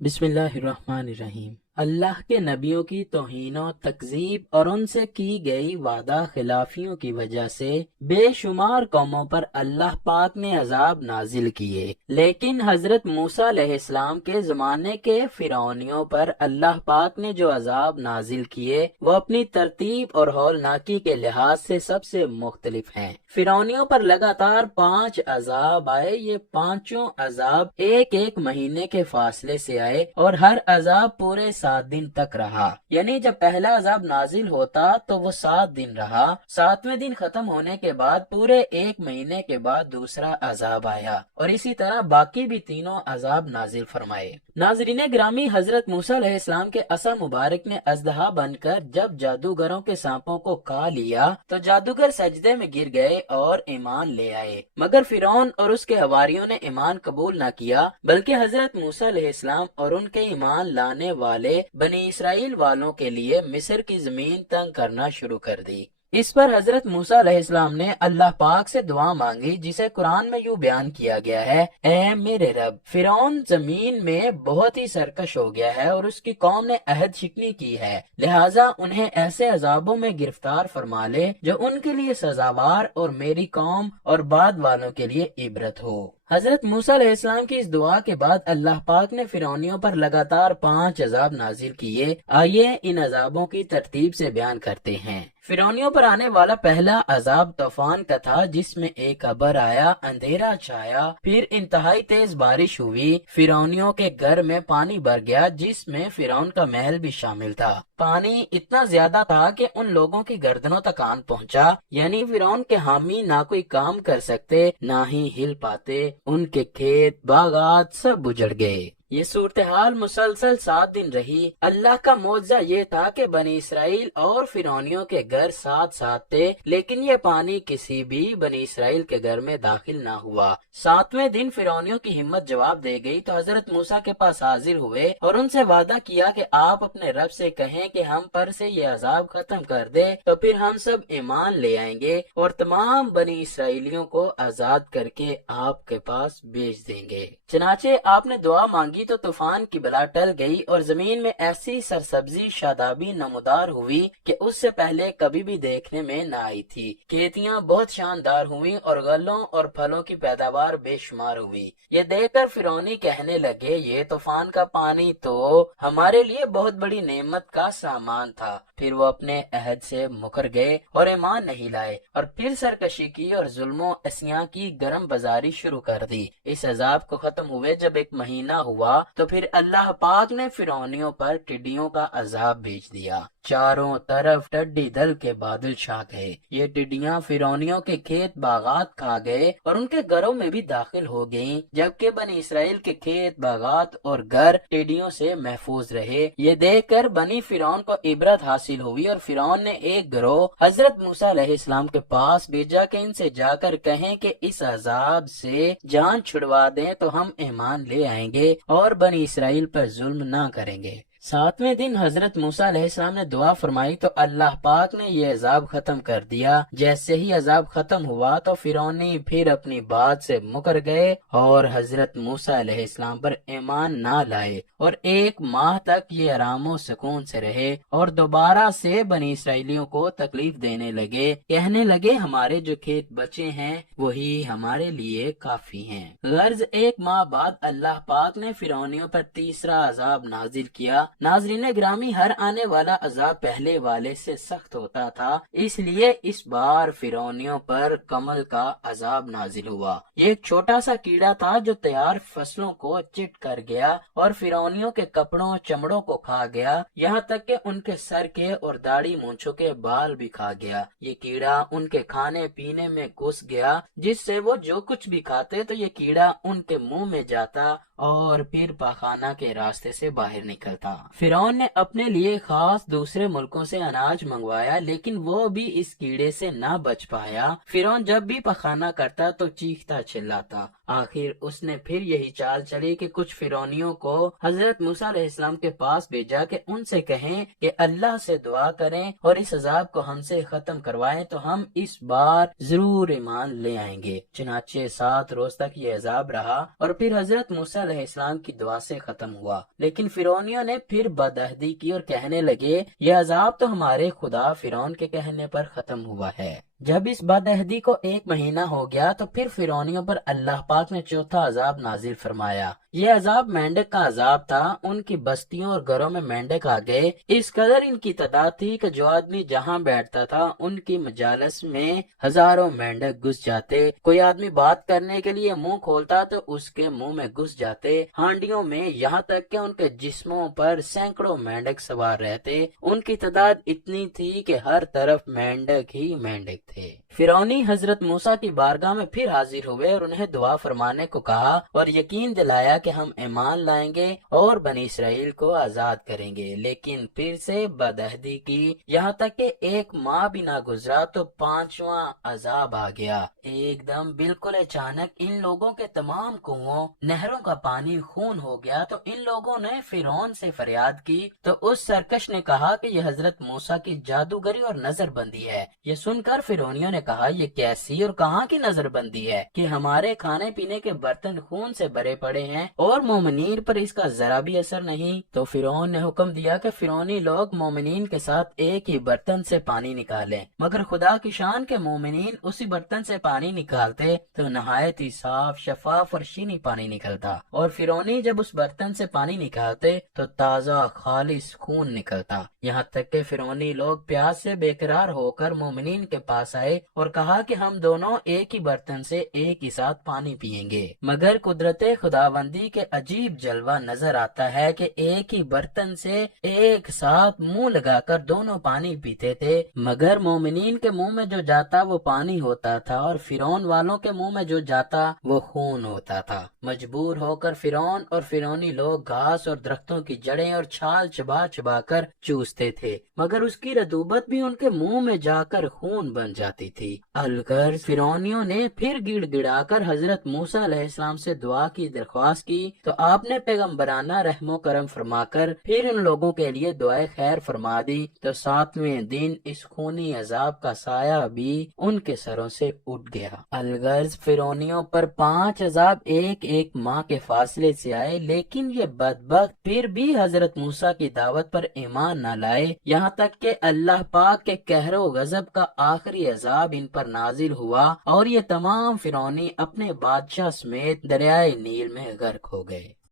بسم اللہ الرحمن الرحیم۔ اللہ کے نبیوں کی توہین و تکذیب اور ان سے کی گئی وعدہ خلافیوں کی وجہ سے بے شمار قوموں پر اللہ پاک نے عذاب نازل کیے، لیکن حضرت موسیٰ علیہ السلام کے زمانے کے فرعونیوں پر اللہ پاک نے جو عذاب نازل کیے وہ اپنی ترتیب اور ہولناکی کے لحاظ سے سب سے مختلف ہیں۔ فرعونیوں پر لگاتار 5 عذاب آئے۔ یہ پانچوں عذاب ایک ایک مہینے کے فاصلے سے آئے اور ہر عذاب پورے 7 دن تک رہا، یعنی جب پہلا عذاب نازل ہوتا تو وہ 7 دن رہا، 7ویں دن ختم ہونے کے بعد پورے 1 مہینے کے بعد دوسرا عذاب آیا، اور اسی طرح باقی بھی تینوں عذاب نازل فرمائے۔ ناظرین گرامی، حضرت موسیٰ علیہ السلام کے عصا مبارک نے اژدہا بن کر جب جادوگروں کے سانپوں کو کھا لیا تو جادوگر سجدے میں گر گئے اور ایمان لے آئے، مگر فرعون اور اس کے حواریوں نے ایمان قبول نہ کیا، بلکہ حضرت موسیٰ علیہ السلام اور ان کے ایمان لانے والے بنی اسرائیل والوں کے لیے مصر کی زمین تنگ کرنا شروع کر دی۔ اس پر حضرت موسیٰ علیہ السلام نے اللہ پاک سے دعا مانگی، جسے قرآن میں یوں بیان کیا گیا ہے: اے میرے رب، فرعون زمین میں بہت ہی سرکش ہو گیا ہے اور اس کی قوم نے عہد شکنی کی ہے، لہٰذا انہیں ایسے عذابوں میں گرفتار فرما لے جو ان کے لیے سزاوار اور میری قوم اور بعد والوں کے لیے عبرت ہو۔ حضرت موسیٰ علیہ السلام کی اس دعا کے بعد اللہ پاک نے فرعونیوں پر لگاتار 5 عذاب نازل کیے۔ آئیے ان عذابوں کی ترتیب سے بیان کرتے ہیں۔ فرعونیوں پر آنے والا پہلا عذاب طوفان کا تھا، جس میں ایک ابر آیا، اندھیرا چھایا، پھر انتہائی تیز بارش ہوئی، فرعونیوں کے گھر میں پانی بھر گیا، جس میں فرعون کا محل بھی شامل تھا۔ پانی اتنا زیادہ تھا کہ ان لوگوں کی گردنوں تک آن پہنچا، یعنی فرعون کے حامی نہ کوئی کام کر سکتے نہ ہی ہل پاتے، ان کے کھیت باغات سب اجڑ گئے۔ یہ صورتحال مسلسل 7 دن رہی۔ اللہ کا معجزہ یہ تھا کہ بنی اسرائیل اور فرعونیوں کے گھر ساتھ ساتھ تھے، لیکن یہ پانی کسی بھی بنی اسرائیل کے گھر میں داخل نہ ہوا۔ 7ویں دن فرعونیوں کی ہمت جواب دے گئی تو حضرت موسیٰ کے پاس حاضر ہوئے اور ان سے وعدہ کیا کہ آپ اپنے رب سے کہیں کہ ہم پر سے یہ عذاب ختم کر دے تو پھر ہم سب ایمان لے آئیں گے اور تمام بنی اسرائیلیوں کو آزاد کر کے آپ کے پاس بھیج دیں گے۔ چنانچہ آپ نے دعا مانگی تو طوفان کی بلا ٹل گئی اور زمین میں ایسی سرسبزی شادابی نمودار ہوئی کہ اس سے پہلے کبھی بھی دیکھنے میں نہ آئی تھی۔ کھیتیاں بہت شاندار ہوئیں اور غلوں اور پھلوں کی پیداوار بے شمار ہوئی۔ یہ دیکھ کر فرعونی کہنے لگے، یہ طوفان کا پانی تو ہمارے لیے بہت بڑی نعمت کا سامان تھا۔ پھر وہ اپنے عہد سے مکر گئے اور ایمان نہیں لائے، اور پھر سرکشی کی اور ظلم و عصیاں کی گرم بازاری شروع کر دی۔ اس عذاب کو ختم ہوئے جب 1 مہینہ ہوا تو پھر اللہ پاک نے فرعونیوں پر ٹڈیوں کا عذاب بھیج دیا۔ چاروں طرف ٹڈی دل کے بادل چھا گئے۔ یہ ٹڈیاں فرعونیوں کے کھیت باغات کھا گئے اور ان کے گھروں میں بھی داخل ہو گئیں، جبکہ بنی اسرائیل کے کھیت باغات اور گھر ٹڈیوں سے محفوظ رہے۔ یہ دیکھ کر بنی فرعون کو عبرت حاصل ہوئی اور فرعون نے ایک گروہ حضرت موسیٰ علیہ السلام کے پاس بھیجا کہ ان سے جا کر کہیں کہ اس عذاب سے جان چھڑوا دیں تو ہم ایمان لے آئیں گے اور بنی اسرائیل پر ظلم نہ کریں گے۔ 7ویں دن حضرت موسیٰ علیہ السلام نے دعا فرمائی تو اللہ پاک نے یہ عذاب ختم کر دیا۔ جیسے ہی عذاب ختم ہوا تو فرعونی پھر اپنی بات سے مکر گئے اور حضرت موسیٰ علیہ السلام پر ایمان نہ لائے، اور 1 ماہ تک یہ آرام و سکون سے رہے اور دوبارہ سے بنی اسرائیلیوں کو تکلیف دینے لگے، کہنے لگے ہمارے جو کھیت بچے ہیں وہی ہمارے لیے کافی ہیں۔ غرض 1 ماہ بعد اللہ پاک نے فرعونیوں پر تیسرا عذاب نازل کیا۔ ناظرین گرامی، ہر آنے والا عذاب پہلے والے سے سخت ہوتا تھا، اس لیے اس بار فرعونیوں پر کمل کا عذاب نازل ہوا۔ یہ ایک چھوٹا سا کیڑا تھا جو تیار فصلوں کو چٹ کر گیا اور فرعونیوں کے کپڑوں چمڑوں کو کھا گیا، یہاں تک کہ ان کے سر کے اور داڑھی مونچھوں کے بال بھی کھا گیا۔ یہ کیڑا ان کے کھانے پینے میں گھس گیا، جس سے وہ جو کچھ بھی کھاتے تو یہ کیڑا ان کے منہ میں جاتا اور پھر پاخانہ کے راستے سے باہر نکلتا۔ فرعون نے اپنے لیے خاص دوسرے ملکوں سے اناج منگوایا، لیکن وہ بھی اس کیڑے سے نہ بچ پایا۔ فرعون جب بھی پاخانہ کرتا تو چیختا چلاتا آخر اس نے پھر یہی چال چلی کہ کچھ فرعونیوں کو حضرت موسیٰ علیہ السلام کے پاس بھیجا کہ ان سے کہیں کہ اللہ سے دعا کریں اور اس عذاب کو ہم سے ختم کروائیں تو ہم اس بار ضرور ایمان لے آئیں گے۔ چنانچہ 7 روز تک یہ عذاب رہا اور پھر حضرت موسیٰ علیہ السلام کی دعا سے ختم ہوا، لیکن فرعونیوں نے پھر بدعہدی کی اور کہنے لگے یہ عذاب تو ہمارے خدا فرعون کے کہنے پر ختم ہوا ہے۔ جب اس بدعہدی کو 1 مہینہ ہو گیا تو پھر فرعونیوں پر اللہ پاک نے چوتھا عذاب نازل فرمایا۔ یہ عذاب مینڈک کا عذاب تھا۔ ان کی بستیوں اور گھروں میں مینڈک آ گئے، اس قدر ان کی تعداد تھی کہ جو آدمی جہاں بیٹھتا تھا ان کی مجالس میں ہزاروں مینڈک گھس جاتے۔ کوئی آدمی بات کرنے کے لیے منہ کھولتا تو اس کے منہ میں گھس جاتے۔ ہانڈیوں میں، یہاں تک کہ ان کے جسموں پر سینکڑوں مینڈک سوار رہتے۔ ان کی تعداد اتنی تھی کہ ہر طرف مینڈک ہی مینڈک تھے۔ فرعونی حضرت موسیٰ کی بارگاہ میں پھر حاضر ہوئے اور انہیں دعا فرمانے کو کہا اور یقین دلایا کہ ہم ایمان لائیں گے اور بنی اسرائیل کو آزاد کریں گے، لیکن پھر سے بدعہدی کی، یہاں تک کہ 1 ماہ بھی نہ گزرا تو 5واں عذاب آ گیا۔ ایک دم بالکل اچانک ان لوگوں کے تمام کنووں، نہروں کا پانی خون ہو گیا۔ تو ان لوگوں نے فرعون سے فریاد کی تو اس سرکش نے کہا کہ یہ حضرت موسیٰ کی جادوگری اور نظر بندی ہے۔ یہ سن کر فرعونیوں نے کہا یہ کیسی اور کہاں کی نظر بندی ہے کہ ہمارے کھانے پینے کے برتن خون سے بھرے پڑے ہیں اور مومنین پر اس کا ذرا بھی اثر نہیں۔ تو فرعون نے حکم دیا کہ فرعونی لوگ مومنین کے ساتھ ایک ہی برتن سے پانی نکالیں، مگر خدا کی شان کے مومنین اسی برتن سے پانی نکالتے تو نہایت ہی صاف، شفاف اور شینی پانی نکلتا، اور فرعونی جب اس برتن سے پانی نکالتے تو تازہ خالص خون نکلتا۔ یہاں تک کہ فرعونی لوگ پیاس سے بے قرار ہو کر مومنین کے پاس آئے اور کہا کہ ہم دونوں ایک ہی برتن سے ایک ہی ساتھ پانی پیئیں گے، مگر قدرت خداوندی کے عجیب جلوہ نظر آتا ہے کہ ایک ہی برتن سے ایک ساتھ منہ لگا کر دونوں پانی پیتے تھے، مگر مومنین کے منہ میں جو جاتا وہ پانی ہوتا تھا اور فرعون والوں کے منہ میں جو جاتا وہ خون ہوتا تھا۔ مجبور ہو کر فرعون اور فرعونی لوگ گھاس اور درختوں کی جڑیں اور چھال چبا چبا کر چوستے تھے، مگر اس کی رطوبت بھی ان کے منہ میں جا کر خون بن جاتی تھی۔ الغرض فرعونیوں نے پھر گڑ گڑا کر حضرت موسیٰ علیہ السلام سے دعا کی درخواست کی تو آپ نے پیغمبرانہ رحم و کرم فرما کر پھر ان لوگوں کے لیے دعائے خیر فرما دی تو 7ویں دن اس خونی عذاب کا سایہ بھی ان کے سروں سے اٹھ گیا۔ الغرض فرعونیوں پر 5 عذاب ایک ماہ کے فاصلے سے آئے، لیکن یہ بدبخت پھر بھی حضرت موسیٰ کی دعوت پر ایمان نہ لائے، یہاں تک کہ اللہ پاک کے قہر و غضب کا آخری عذاب ان پر نازل ہوا اور یہ تمام فرعونی اپنے بادشاہ سمیت دریائے نیل میں غرق ہو گئے۔